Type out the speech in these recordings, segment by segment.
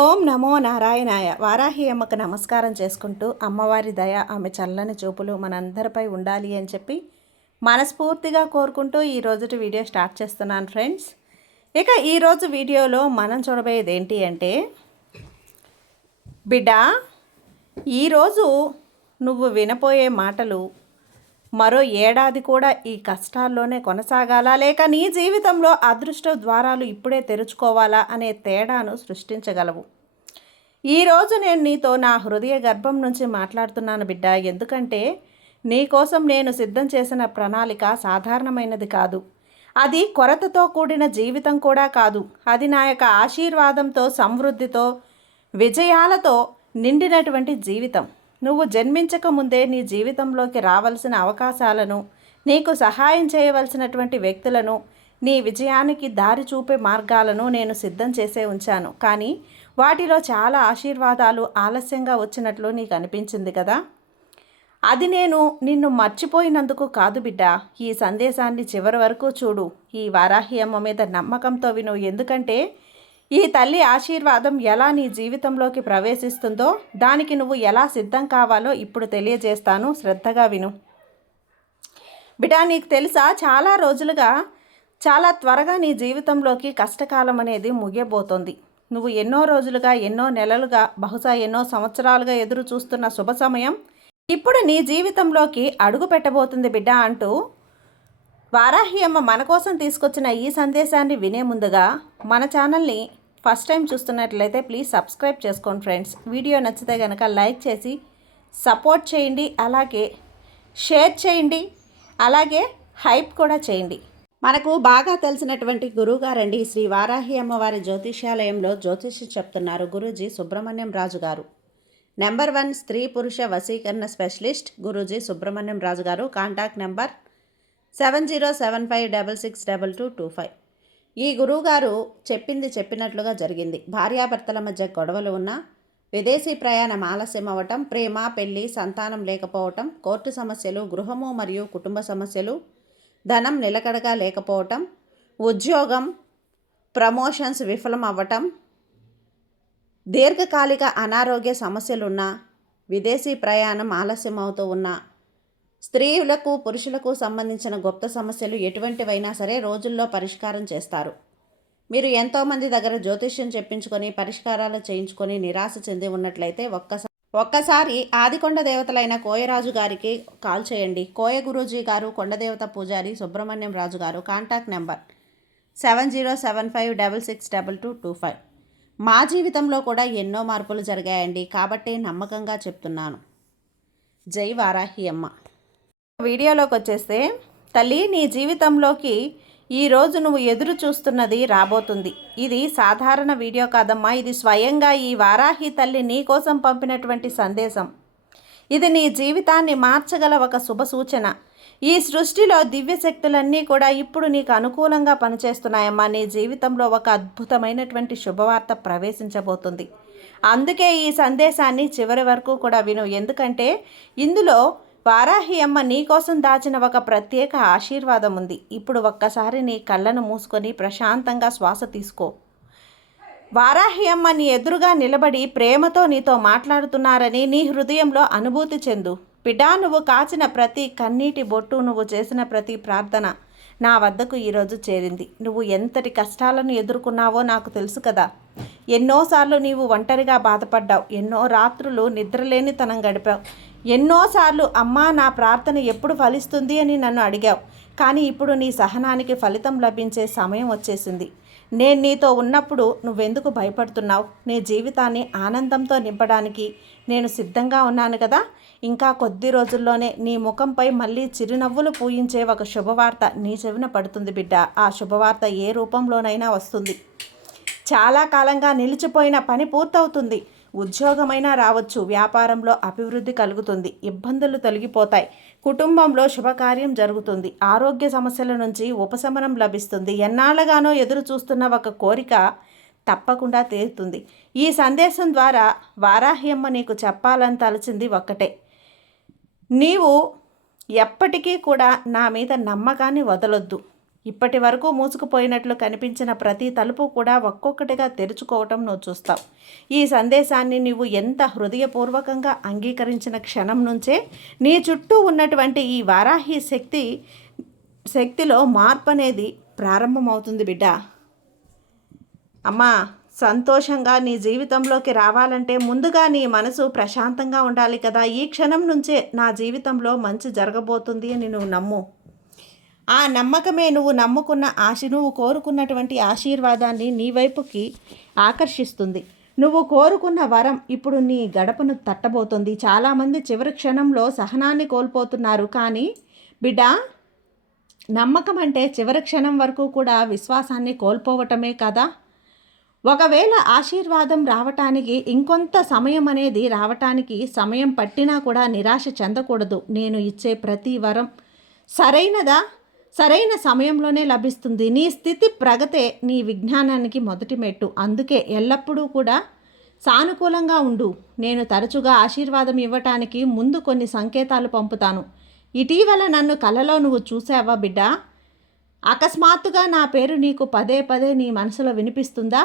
ఓం నమో నారాయణాయ. వారాహి అమ్మకు నమస్కారం చేసుకుంటూ అమ్మవారి దయ, ఆమె చల్లని చూపులు మనందరిపై ఉండాలి అని చెప్పి మనస్ఫూర్తిగా కోరుకుంటూ ఈ రోజుటి వీడియో స్టార్ట్ చేస్తున్నాను ఫ్రెండ్స్. ఇక ఈరోజు వీడియోలో మనం చూడబోయేది ఏంటి అంటే, బిడ్డ, ఈరోజు నువ్వు వినపోయే మాటలు మరో ఏడాది కూడా ఈ కష్టాల్లోనే కొనసాగాలా, లేక నీ జీవితంలో అదృష్ట ద్వారాలు ఇప్పుడే తెరుచుకోవాలా అనే తేడాను సృష్టించగలవు. ఈరోజు నేను నీతో నా హృదయ గర్భం నుంచి మాట్లాడుతున్నాను బిడ్డ. ఎందుకంటే నీకోసం నేను సిద్ధం చేసిన ప్రణాళిక సాధారణమైనది కాదు. అది కొరతతో కూడిన జీవితం కూడా కాదు. అది నా యొక్క ఆశీర్వాదంతో, సమృద్ధితో, విజయాలతో నిండినటువంటి జీవితం. నువ్వు జన్మించక ముందే నీ జీవితంలోకి రావాల్సిన అవకాశాలను, నీకు సహాయం చేయవలసినటువంటి వ్యక్తులను, నీ విజయానికి దారి చూపే మార్గాలను నేను సిద్ధం చేసే ఉంచాను. కానీ వాటిలో చాలా ఆశీర్వాదాలు ఆలస్యంగా వచ్చినట్లు నీకు అనిపించింది కదా. అది నేను నిన్ను మర్చిపోయినందుకు కాదు బిడ్డ. ఈ సందేశాన్ని చివరి వరకు చూడు. ఈ వారాహి అమ్మ మీద నమ్మకంతో విను. ఎందుకంటే ఈ తల్లి ఆశీర్వాదం ఎలా నీ జీవితంలోకి ప్రవేశిస్తుందో, దానికి నువ్వు ఎలా సిద్ధం కావాలో ఇప్పుడు తెలియజేస్తాను. శ్రద్ధగా విను బిడ్డ. నీకు తెలుసా, చాలా రోజులుగా, చాలా త్వరగా నీ జీవితంలోకి కష్టకాలం అనేది ముగియబోతోంది. నువ్వు ఎన్నో రోజులుగా, ఎన్నో నెలలుగా, బహుశా ఎన్నో సంవత్సరాలుగా ఎదురు చూస్తున్న శుభ సమయం ఇప్పుడు నీ జీవితంలోకి అడుగు పెట్టబోతుంది బిడ్డ అంటూ వారాహి అమ్మ మన కోసం తీసుకొచ్చిన ఈ సందేశాన్ని వినే ముందుగా మన ఛానల్ని ఫస్ట్ టైం చూస్తున్నట్లయితే ప్లీజ్ సబ్స్క్రైబ్ చేసుకోండి ఫ్రెండ్స్. వీడియో నచ్చితే కనుక లైక్ చేసి సపోర్ట్ చేయండి, అలాగే షేర్ చేయండి, అలాగే హైప్ కూడా చేయండి. మనకు బాగా తెలిసినటువంటి గురువుగారండి, శ్రీ వారాహి అమ్మవారి జ్యోతిష్యాలయంలో జ్యోతిష్యం చెప్తున్నారు గురూజీ సుబ్రహ్మణ్యం రాజు గారు. నెంబర్ 1 స్త్రీ పురుష వశీకరణ స్పెషలిస్ట్ గురూజీ సుబ్రహ్మణ్యం రాజు గారు. Contact number 7075662225. ఈ గురువుగారు చెప్పింది చెప్పినట్లుగా జరిగింది. భార్యాభర్తల మధ్య గొడవలు ఉన్నా, విదేశీ ప్రయాణం ఆలస్యం అవ్వటం, ప్రేమ, పెళ్లి, సంతానం లేకపోవటం, కోర్టు సమస్యలు, గృహము మరియు కుటుంబ సమస్యలు, ధనం నిలకడగా లేకపోవటం, ఉద్యోగం ప్రమోషన్స్ విఫలం అవ్వటం, దీర్ఘకాలిక అనారోగ్య సమస్యలున్నా, విదేశీ ప్రయాణం ఆలస్యం అవుతూ ఉన్నా, స్త్రీలకు పురుషులకు సంబంధించిన గుప్త సమస్యలు ఎటువంటివైనా సరే రోజుల్లో పరిష్కారం చేస్తారు. మీరు ఎంతోమంది దగ్గర జ్యోతిష్యం చెప్పించుకొని పరిష్కారాలు చేయించుకొని నిరాశ చెంది ఉన్నట్లయితే ఒక్కసారి ఆదికొండ దేవతలైన కోయరాజు గారికి కాల్ చేయండి. కోయ గురూజీ గారు, కొండదేవత పూజారి సుబ్రహ్మణ్యం రాజు గారు. Contact number 7075662225. మా జీవితంలో కూడా ఎన్నో మార్పులు జరిగాయండి, కాబట్టి నమ్మకంగా చెప్తున్నాను. జై వారాహి అమ్మ. వీడియోలోకి వచ్చేస్తే, తల్లి, నీ జీవితంలోకి ఈరోజు నువ్వు ఎదురు చూస్తున్నది రాబోతుంది. ఇది సాధారణ వీడియో కాదమ్మా, ఇది స్వయంగా ఈ వారాహి తల్లి నీ కోసం పంపినటువంటి సందేశం. ఇది నీ జీవితాన్ని మార్చగల ఒక శుభ సూచన. ఈ సృష్టిలో దివ్య శక్తులన్నీ కూడా ఇప్పుడు నీకు అనుకూలంగా పనిచేస్తున్నాయమ్మా. నీ జీవితంలో ఒక అద్భుతమైనటువంటి శుభవార్త ప్రవేశించబోతుంది. అందుకే ఈ సందేశాన్ని చివరి వరకు కూడా విను. ఎందుకంటే ఇందులో వారాహి అమ్మ నీ కోసం దాచిన ఒక ప్రత్యేక ఆశీర్వాదం ఉంది. ఇప్పుడు ఒక్కసారి నీ కళ్ళను మూసుకొని ప్రశాంతంగా శ్వాస తీసుకో. వారాహి అమ్మ నీ ఎదురుగా నిలబడి ప్రేమతో నీతో మాట్లాడుతున్నారని నీ హృదయంలో అనుభూతి చెందు. బిడ్డా, నువ్వు కాచిన ప్రతి కన్నీటి బొట్టు, నువ్వు చేసిన ప్రతి ప్రార్థన నా వద్దకు ఈరోజు చేరింది. నువ్వు ఎంతటి కష్టాలను ఎదుర్కొన్నావో నాకు తెలుసు కదా. ఎన్నోసార్లు నీవు ఒంటరిగా బాధపడ్డావు, ఎన్నో రాత్రులు నిద్రలేనితనం గడిపావు, ఎన్నోసార్లు అమ్మా నా ప్రార్థన ఎప్పుడు ఫలిస్తుంది అని నన్ను అడిగావు. కానీ ఇప్పుడు నీ సహనానికి ఫలితం లభించే సమయం వచ్చేసింది. నేను నీతో ఉన్నప్పుడు నువ్వెందుకు భయపడుతున్నావు? నీ జీవితాన్ని ఆనందంతో నింపడానికి నేను సిద్ధంగా ఉన్నాను కదా. ఇంకా కొద్ది రోజుల్లోనే నీ ముఖంపై మళ్ళీ చిరునవ్వులు పూయించే ఒక శుభవార్త నీ చెవిన పడుతుంది బిడ్డ. ఆ శుభవార్త ఏ రూపంలోనైనా వస్తుంది. చాలా కాలంగా నిలిచిపోయిన పని పూర్తవుతుంది. ఉద్యోగమైనా రావచ్చు, వ్యాపారంలో అభివృద్ధి కలుగుతుంది, ఇబ్బందులు తొలగిపోతాయి, కుటుంబంలో శుభకార్యం జరుగుతుంది, ఆరోగ్య సమస్యల నుంచి ఉపశమనం లభిస్తుంది. ఎన్నాళ్ళగానో ఎదురు చూస్తున్న ఒక కోరిక తప్పకుండా తీరుతుంది. ఈ సందేశం ద్వారా వారాహి అమ్మ నీకు చెప్పాలని తలచింది ఒక్కటే, నీవు ఎప్పటికీ కూడా నా మీద నమ్మకాన్ని వదలొద్దు. ఇప్పటి వరకు మూసుకుపోయినట్లు కనిపించిన ప్రతి తలుపు కూడా ఒక్కొక్కటిగా తెరుచుకోవటం నువ్వు చూస్తావు. ఈ సందేశాన్ని నువ్వు ఎంత హృదయపూర్వకంగా అంగీకరించిన క్షణం నుంచే నీ చుట్టూ ఉన్నటువంటి ఈ వారాహి శక్తిలో మార్పు అనేది ప్రారంభమవుతుంది బిడ్డ. అమ్మా, సంతోషంగా నీ జీవితంలోకి రావాలంటే ముందుగా నీ మనసు ప్రశాంతంగా ఉండాలి కదా. ఈ క్షణం నుంచే నా జీవితంలో మంచి జరగబోతుంది అని నువ్వు నమ్ము. ఆ నమ్మకమే నువ్వు కోరుకున్నటువంటి ఆశీర్వాదాన్ని నీ వైపుకి ఆకర్షిస్తుంది. నువ్వు కోరుకున్న వరం ఇప్పుడు నీ గడపను తట్టబోతుంది. చాలామంది చివరి క్షణంలో సహనాన్ని కోల్పోతున్నారు. కానీ బిడ్డ, నమ్మకం అంటే చివరి క్షణం వరకు కూడా విశ్వాసాన్ని కోల్పోవటమే కదా. ఒకవేళ ఆశీర్వాదం రావటానికి ఇంకొంత సమయం అనేది రావటానికి సమయం పట్టినా కూడా నిరాశ చెందకూడదు. నేను ఇచ్చే ప్రతి వరం సరైన సమయంలోనే లభిస్తుంది. నీ స్థితి ప్రగతే నీ విజ్ఞానానికి మొదటి మెట్టు. అందుకే ఎల్లప్పుడూ కూడా సానుకూలంగా ఉండు. నేను తరచుగా ఆశీర్వాదం ఇవ్వటానికి ముందు కొన్ని సంకేతాలు పంపుతాను. ఇటీవల నన్ను కలలో నువ్వు చూసావా బిడ్డ? అకస్మాత్తుగా నా పేరు నీకు పదే పదే నీ మనసులో వినిపిస్తుందా?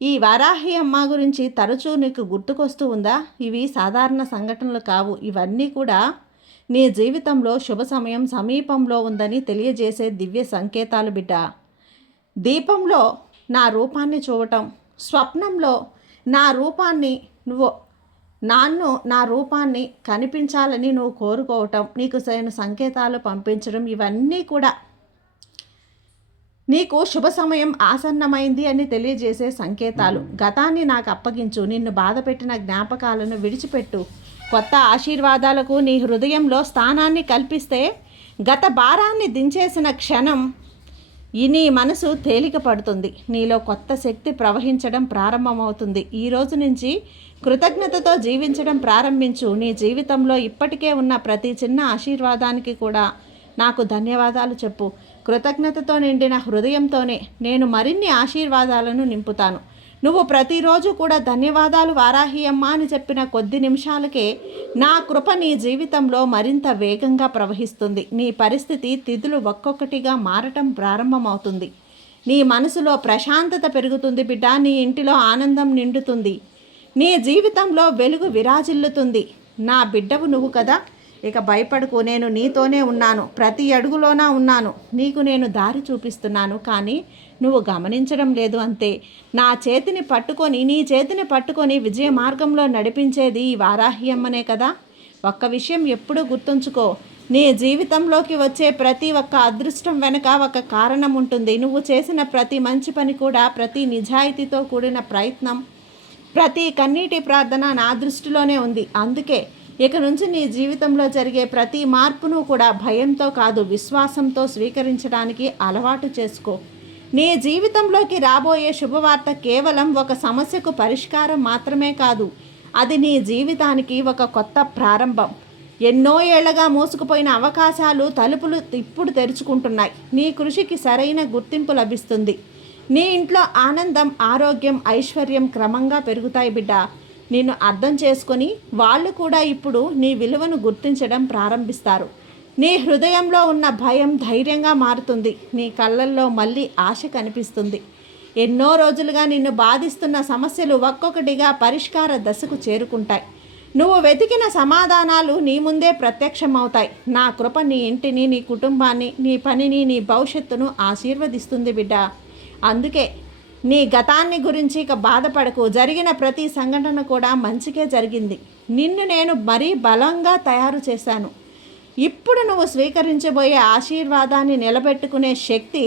ఈ వారాహి అమ్మ గురించి తరచూ నీకు గుర్తుకొస్తూ ఉందా? ఇవి సాధారణ సంఘటనలు కావు. ఇవన్నీ కూడా నీ జీవితంలో శుభ సమయం సమీపంలో ఉందని తెలియజేసే దివ్య సంకేతాలు బిడ్డ. దీపంలో నా రూపాన్ని చూడటం, స్వప్నంలో నా రూపాన్ని కనిపించాలని నువ్వు కోరుకోవటం, నీకు సంకేతాలు పంపించడం, ఇవన్నీ కూడా నీకు శుభ సమయం ఆసన్నమైంది అని తెలియజేసే సంకేతాలు. గతాన్ని నాకు అప్పగించు. నిన్ను బాధపెట్టిన జ్ఞాపకాలను విడిచిపెట్టు. కొత్త ఆశీర్వాదాలకు నీ హృదయంలో స్థానాన్ని కల్పిస్తే గత భారాన్ని దించేసిన క్షణం నీ మనసు తేలిక పడుతుంది. నీలో కొత్త శక్తి ప్రవహించడం ప్రారంభమవుతుంది. ఈ రోజు నుంచి కృతజ్ఞతతో జీవించడం ప్రారంభించు. నీ జీవితంలో ఇప్పటికే ఉన్న ప్రతి చిన్న ఆశీర్వాదానికి కూడా నాకు ధన్యవాదాలు చెప్పు. కృతజ్ఞతతో నిండిన హృదయంతోనే నేను మరిన్ని ఆశీర్వాదాలను నింపుతాను. నువ్వు ప్రతిరోజు కూడా ధన్యవాదాలు వారాహి అమ్మ అని చెప్పిన కొద్ది నిమిషాలకే నా కృప నీ జీవితంలో మరింత వేగంగా ప్రవహిస్తుంది. నీ పరిస్థితి తిథులు ఒక్కొక్కటిగా మారటం ప్రారంభమవుతుంది. నీ మనసులో ప్రశాంతత పెరుగుతుంది బిడ్డ. నీ ఇంటిలో ఆనందం నిండుతుంది. నీ జీవితంలో వెలుగు విరాజిల్లుతుంది. నా బిడ్డవు నువ్వు కదా. ఇక భయపడకు. నేను నీతోనే ఉన్నాను. ప్రతి అడుగులోనా ఉన్నాను. నీకు నేను దారి చూపిస్తున్నాను. కానీ నువ్వు గమనించడం లేదు అంతే. నీ చేతిని పట్టుకొని విజయ మార్గంలో నడిపించేది ఈ వారాహి అమ్మనే కదా. ఒక్క విషయం ఎప్పుడూ గుర్తుంచుకో. నీ జీవితంలోకి వచ్చే ప్రతి ఒక్క అదృష్టం వెనుక ఒక కారణం ఉంటుంది. నువ్వు చేసిన ప్రతి మంచి పని కూడా, ప్రతి నిజాయితీతో కూడిన ప్రయత్నం, ప్రతి కన్నీటి ప్రార్థన నా దృష్టిలోనే ఉంది. అందుకే ఇక నుంచి నీ జీవితంలో జరిగే ప్రతి మార్పును కూడా భయంతో కాదు, విశ్వాసంతో స్వీకరించడానికి అలవాటు చేసుకో. నీ జీవితంలోకి రాబోయే శుభవార్త కేవలం ఒక సమస్యకు పరిష్కారం మాత్రమే కాదు, అది నీ జీవితానికి ఒక కొత్త ప్రారంభం. ఎన్నో ఏళ్లగా మూసుకుపోయిన అవకాశాలు తలుపులు ఇప్పుడు తెరుచుకుంటున్నాయి. నీ కృషికి సరైన గుర్తింపు లభిస్తుంది. నీ ఇంట్లో ఆనందం, ఆరోగ్యం, ఐశ్వర్యం క్రమంగా పెరుగుతాయి బిడ్డ. నిన్ను అర్థం చేసుకొని వాళ్ళు కూడా ఇప్పుడు నీ విలువను గుర్తించడం ప్రారంభిస్తారు. నీ హృదయంలో ఉన్న భయం ధైర్యంగా మారుతుంది. నీ కళ్ళల్లో మళ్ళీ ఆశ కనిపిస్తుంది. ఎన్నో రోజులుగా నిన్ను బాధిస్తున్న సమస్యలు ఒక్కొక్కటిగా పరిష్కార దశకు చేరుకుంటాయి. నువ్వు వెతికిన సమాధానాలు నీ ముందే ప్రత్యక్షమవుతాయి. నా కృప నీ ఇంటిని, నీ కుటుంబాన్ని, నీ పనిని, నీ భవిష్యత్తును ఆశీర్వదిస్తుంది బిడ్డ. అందుకే నీ గతాన్ని గురించి ఇక బాధపడకు. జరిగిన ప్రతి సంఘటన కూడా మంచికే జరిగింది. నిన్ను నేను మరీ బలంగా తయారు చేశాను. ఇప్పుడు నువ్వు స్వీకరించబోయే ఆశీర్వాదాన్ని నిలబెట్టుకునే శక్తి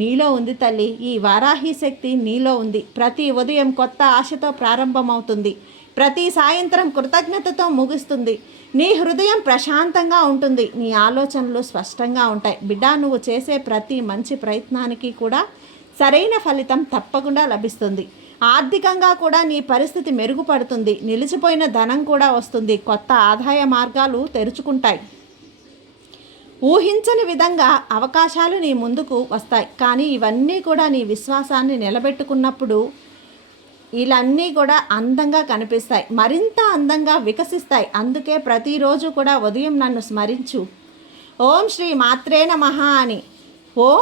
నీలో ఉంది తల్లి. ఈ వారాహి శక్తి నీలో ఉంది. ప్రతి ఉదయం కొత్త ఆశతో ప్రారంభమవుతుంది. ప్రతి సాయంత్రం కృతజ్ఞతతో ముగుస్తుంది. నీ హృదయం ప్రశాంతంగా ఉంటుంది. నీ ఆలోచనలు స్పష్టంగా ఉంటాయి. బిడ్డ, నువ్వు చేసే ప్రతి మంచి ప్రయత్నానికి కూడా సరైన ఫలితం తప్పకుండా లభిస్తుంది. ఆర్థికంగా కూడా నీ పరిస్థితి మెరుగుపడుతుంది. నిలిచిపోయిన ధనం కూడా వస్తుంది. కొత్త ఆదాయ మార్గాలు తెరుచుకుంటాయి. ఊహించని విధంగా అవకాశాలు నీ ముందుకు వస్తాయి. కానీ ఇవన్నీ కూడా నీ విశ్వాసాన్ని నిలబెట్టుకున్నప్పుడు ఇవన్నీ కూడా అందంగా కనిపిస్తాయి, మరింత అందంగా వికసిస్తాయి. అందుకే ప్రతిరోజు కూడా ఉదయం నన్ను స్మరించు. ఓం శ్రీ మాత్రే నమః అని ఓం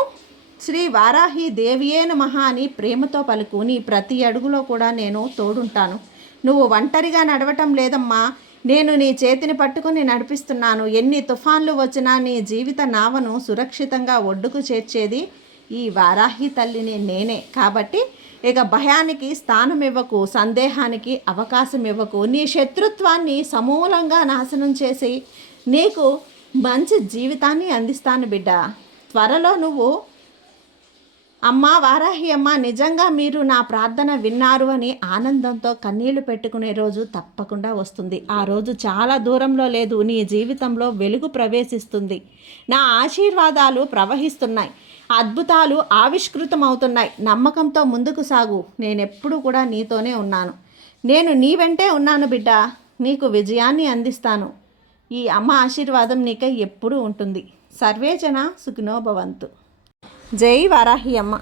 శ్రీ వారాహి దేవియే నమః అని ప్రేమతో పలుకు. నీ ప్రతి అడుగులో కూడా నేను తోడుంటాను. నువ్వు ఒంటరిగా నడవటం లేదమ్మా, నేను నీ చేతిని పట్టుకుని నడిపిస్తున్నాను. ఎన్ని తుఫాన్లు వచ్చినా నీ జీవిత నావను సురక్షితంగా ఒడ్డుకు చేర్చేది ఈ వారాహి తల్లిని నేనే. కాబట్టి ఇక భయానికి స్థానం ఇవ్వకు, సందేహానికి అవకాశం ఇవ్వకు. నీ శత్రుత్వాన్ని సమూలంగా నాశనం చేసి నీకు మంచి జీవితాన్ని అందిస్తాను బిడ్డ. త్వరలో నువ్వు అమ్మా వారాహి అమ్మ, నిజంగా మీరు నా ప్రార్థన విన్నారు అని ఆనందంతో కన్నీళ్లు పెట్టుకునే రోజు తప్పకుండా వస్తుంది. ఆ రోజు చాలా దూరంలో లేదు. నీ జీవితంలో వెలుగు ప్రవేశిస్తుంది. నా ఆశీర్వాదాలు ప్రవహిస్తున్నాయి. అద్భుతాలు ఆవిష్కృతమవుతున్నాయి. నమ్మకంతో ముందుకు సాగు. నేనెప్పుడు కూడా నీతోనే ఉన్నాను. నేను నీ వెంటే ఉన్నాను బిడ్డ. నీకు విజయాన్ని అందిస్తాను. ఈ అమ్మ ఆశీర్వాదం నీకై ఎప్పుడూ ఉంటుంది. సర్వేజన సుఖినో భవంతు. జై వారాహి అమ్మ.